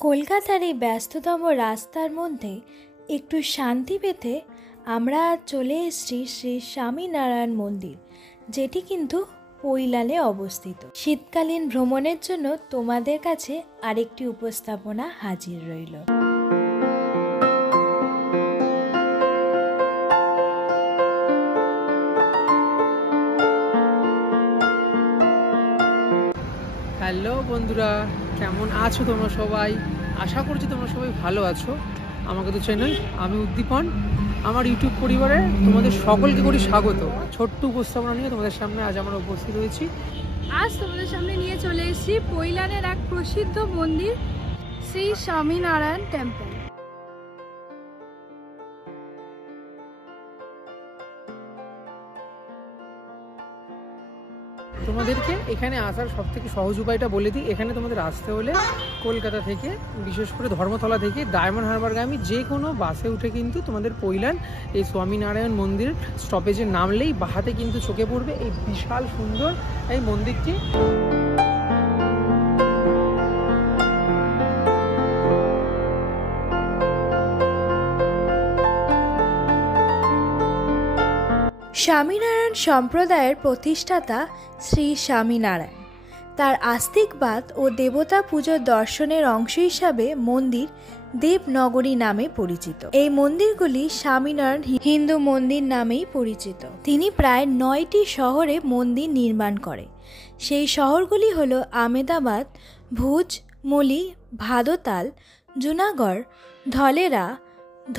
কলকাতার এই ব্যস্ততম রাস্তার মধ্যে একটু শান্তি পেতে আমরা আজ চলে এসেছি শ্রী স্বামীনারায়ণ মন্দির, যেটি কিন্তু পৈলালে অবস্থিত। শীতকালীন ভ্রমণের জন্য তোমাদের কাছে আরেকটি উপস্থাপনা হাজির রইল। হ্যালো বন্ধুরা, কেমন আছো তোমরা সবাই? আশা করছি তোমরা সবাই ভালো আছো। আমাকে তো চেনোই, আমি উদ্দীপন। আমার ইউটিউব পরিবারে তোমাদের সকলকে করি স্বাগত। ছোট্ট উপস্থাপনা নিয়ে তোমাদের সামনে আজ আমরা উপস্থিত হয়েছি। আজ তোমাদের সামনে নিয়ে চলে এসেছি পৈলানের এক প্রসিদ্ধ মন্দির, শ্রী স্বামীনারায়ণ টেম্পল। তোমাদেরকে এখানে আসার সব থেকে সহজ উপায়টা বলে দিই। এখানে তোমাদের আসতে হলে কলকাতা থেকে, বিশেষ করে ধর্মতলা থেকে ডায়মন্ড হারবারগামী যে কোনো বাসে উঠে কিন্তু তোমাদের পৈলান এই স্বামীনারায়ণ মন্দির স্টপেজে নামলেই বাহাতে কিন্তু চোখে পড়বে এই বিশাল সুন্দর এই মন্দিরটি। স্বামীনারায়ণ সম্প্রদায়ের প্রতিষ্ঠাতা শ্রী স্বামীনারায়ণ। তার আস্তিকবাদ ও দেবতা পুজোর দর্শনের অংশ হিসাবে মন্দির দেবনগরী নামে পরিচিত। এই মন্দিরগুলি স্বামীনারায়ণ হিন্দু মন্দির নামেই পরিচিত। তিনি প্রায় 9টি শহরে মন্দির নির্মাণ করে। সেই শহরগুলি হল আমেদাবাদ, ভুজ, মুলি, ভাদতাল, জুনাগড়, ধলেরা,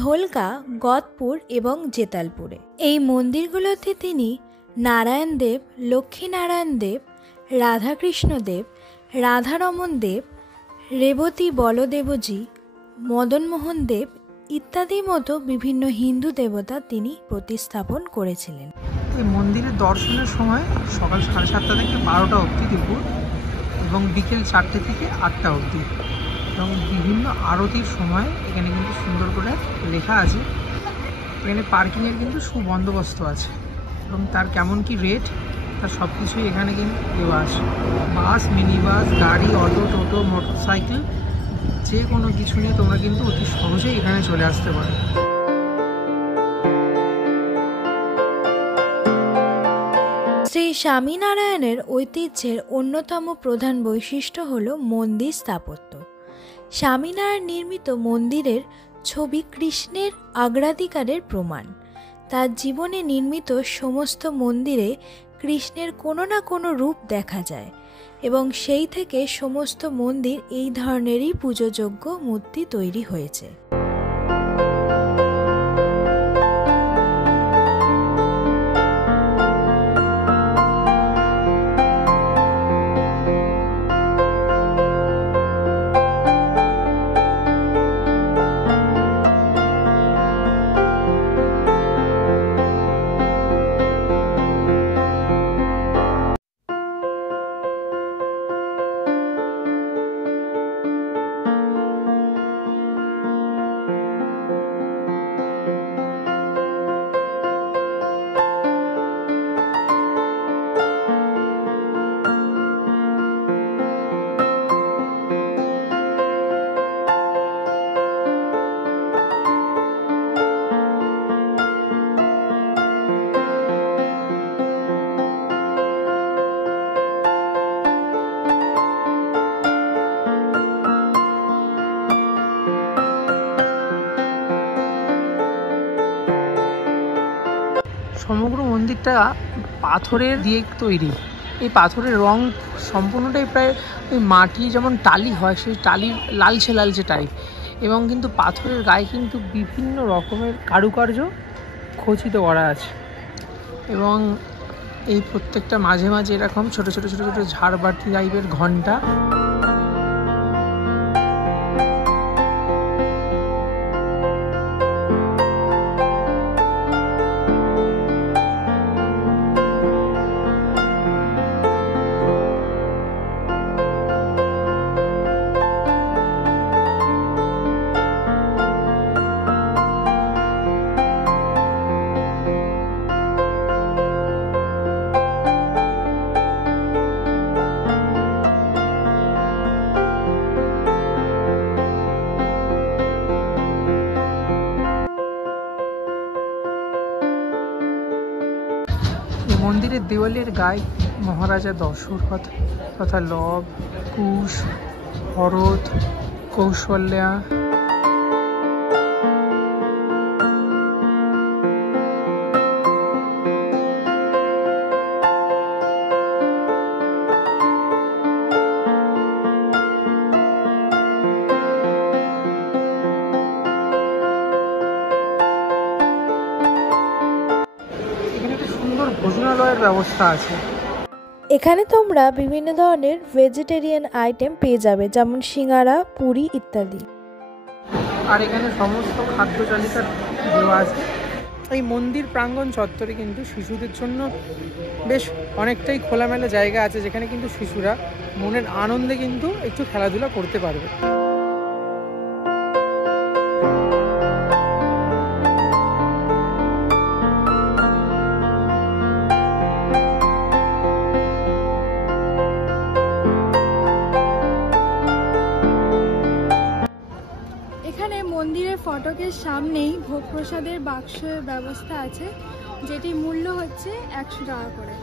ধোলকা, গদপুর এবং জেতালপুরে। এই মন্দিরগুলোতে তিনি নারায়ণ দেব, লক্ষ্মীনারায়ণ দেব, রাধাকৃষ্ণ দেব, রাধারমণ দেব, রেবতী বলদেবজি, মদনমোহন দেব ইত্যাদি মতো বিভিন্ন হিন্দু দেবতা তিনি প্রতিস্থাপন করেছিলেন। এই মন্দিরের দর্শনের সময় সকাল 7:30 থেকে 12টা অবধি দুপুর, এবং বিকেল 4টে থেকে 8টা অবধি, এবং বিভিন্ন আরতির সময় এখানে কিন্তু সুন্দর করে লেখা আছে। এখানে পার্কিংয়ের কিন্তু সুবন্দোবস্ত আছে, এবং তার কেমন কি রেট তার সব কিছুই এখানে কিন্তু দেওয়া আছে। বাস, মিনি বাস, গাড়ি, অটো, টোটো, মোটর সাইকেল যে কোনো কিছু নিয়ে তোমরা কিন্তু অতি সহজেই এখানে চলে আসতে পারো। শ্রী স্বামীনারায়ণের ঐতিহ্যের অন্যতম প্রধান বৈশিষ্ট্য হল মন্দির স্থাপত্য। স্বামীনারায়ণ নির্মিত মন্দিরের ছবি কৃষ্ণের অগ্রাধিকারের প্রমাণ। তার জীবনে নির্মিত সমস্ত মন্দিরে কৃষ্ণের কোনো না কোনো রূপ দেখা যায়, এবং সেই থেকে সমস্ত মন্দির এই ধরনেরই পুজোযোগ্য মূর্তি তৈরি হয়েছে। সমগ্র মন্দিরটা পাথরের দিয়ে তৈরি। এই পাথরের রং সম্পূর্ণটাই প্রায় ওই মাটি যেমন টালি হয় সেই টালির লালচে লালচে টাইপ, এবং কিন্তু পাথরের গায়ে কিন্তু বিভিন্ন রকমের কারুকার্য খচিত করা আছে, এবং এই প্রত্যেকটা মাঝে মাঝে এরকম ছোট ছোট ছোট ছোট ঝাড়বাতি টাইপের ঘন্টা। দেওয়ালের গায়ে মহারাজা দশরথ তথা লব, কুশ, ভরত, কৌশল্যা, ভোজনালয়ের ব্যবস্থা আছে। এখানে তোমরা বিভিন্ন ধরনের ভেজিটেরিয়ান আইটেম পেয়ে যাবে, যেমন সিঙ্গারা, পুরি ইত্যাদি। আর এখানে সমস্ত খাদ্য তালিকা দেওয়া আছে। এই মন্দির প্রাঙ্গণ চত্বরে কিন্তু শিশুদের জন্য বেশ অনেকটাই খোলামেলা জায়গা আছে, যেখানে কিন্তু শিশুরা মনের আনন্দে কিন্তু একটু খেলাধুলা করতে পারবে। মন্দিরের ফটকের সামনেই ভোগ প্রসাদের বাক্সের ব্যবস্থা আছে, যেটি মূল্য হচ্ছে 100 টাকা করে।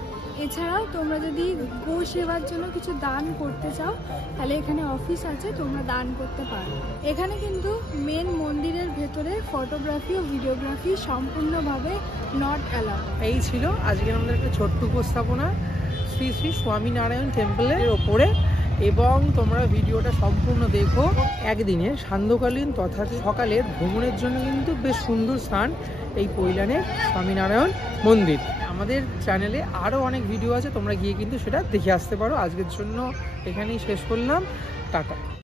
এছাড়াও তোমরা যদি গো সেবার জন্য কিছু দান করতে চাও, তাহলে এখানে অফিস আছে, তোমরা দান করতে পারো। এখানে কিন্তু মেন মন্দিরের ভেতরে ফটোগ্রাফি ও ভিডিওগ্রাফি সম্পূর্ণভাবে নট অ্যালাউড। এই ছিল আজকের আমাদের একটা ছোট্ট উপস্থাপনা শ্রী শ্রী স্বামীনারায়ণ টেম্পলের ওপরে। এবং তোমরা ভিডিওটা সম্পূর্ণ দেখো। একদিনে সান্ধ্যকালীন তথা সকালের ভ্রমণের জন্য কিন্তু বেশ সুন্দর স্থান এই পৈলানের স্বামীনারায়ণ মন্দির। আমাদের চ্যানেলে আরও অনেক ভিডিও আছে, তোমরা গিয়ে কিন্তু সেটা দেখে আসতে পারো। আজকের জন্য এখানেই শেষ করলাম, টাটা।